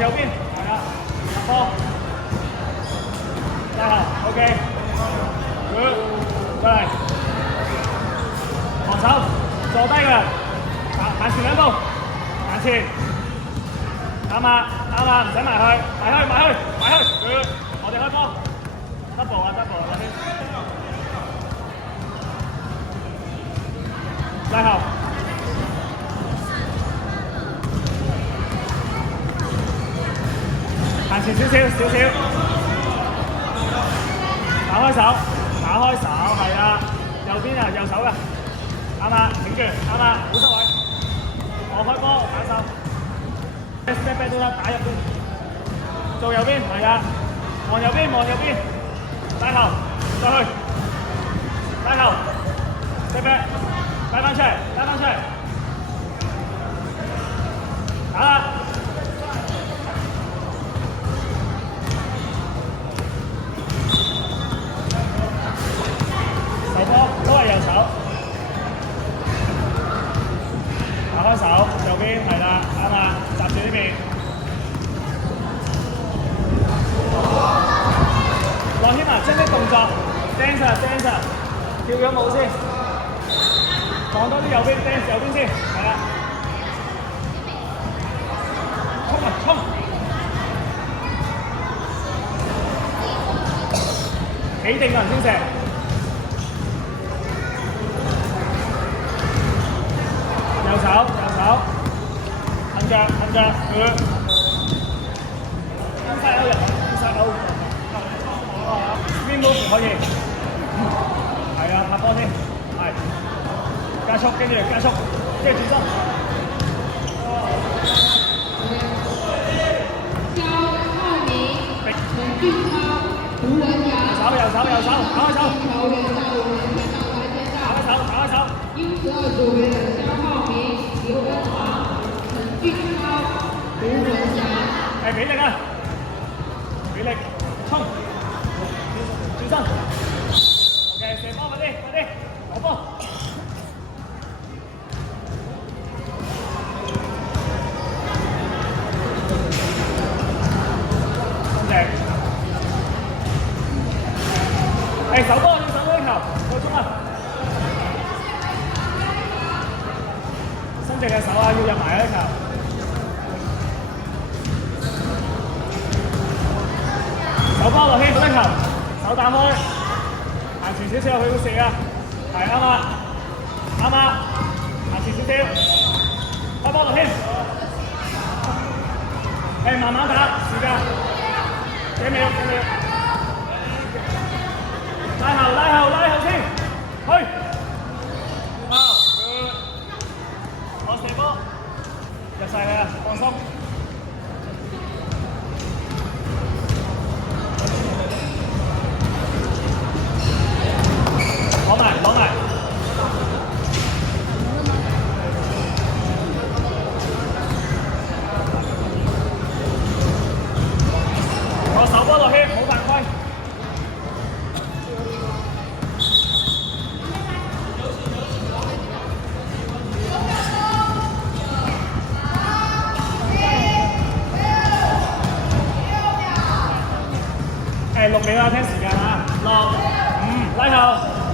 右邊，係啊，波，拉後 ，OK，good， 再嚟，防守，坐低嘅，行前兩步，行前，啱啊，唔使埋去，good， 我哋開波 ，double 啊 double 啊嗰邊，拉後。行前少少，打開手，係啊，右邊啊，右手嘅，啱啊，頂住，啱啊，好收位，我開波，打手 ，step back 都得，打入邊，做右邊，係啊，望右邊，拉後，再去，拉後 ，step back， 拉翻出嚟，打啦。都係右手，打開手，右邊係啦，啱啊，集住呢邊。樂謙啊，將啲動作 dance 跳咗舞先，放多啲右邊 dance 右邊先，係啦。衝！企定個人先射。右手，摁腳，inside out 邊 move 可以，係啊，拍波先，係，加速，跟住轉身。肖浩明、陈俊超、胡文阳，右手，打開手。球员在我们看到台阶上。打開手。U12组员的肖浩明、刘文华、陈俊超、胡文阳。係俾力啊！俾力，衝！轉身。OK， 射波，快啲，攞波。正。手波，要手波球，再衝啊！伸直嘅手啊，要入埋嗰啲球。手包落去，嗰啲球，手彈開，行前少少，佢會射啊，係啱啊，行前少少，開波落去，慢慢打，時間，幾秒，拉後先，去，我射波，入晒佢啊，放心。攞埋。我手波落去，冇犯規。6秒啊，聽時間啊，6、5，拉後。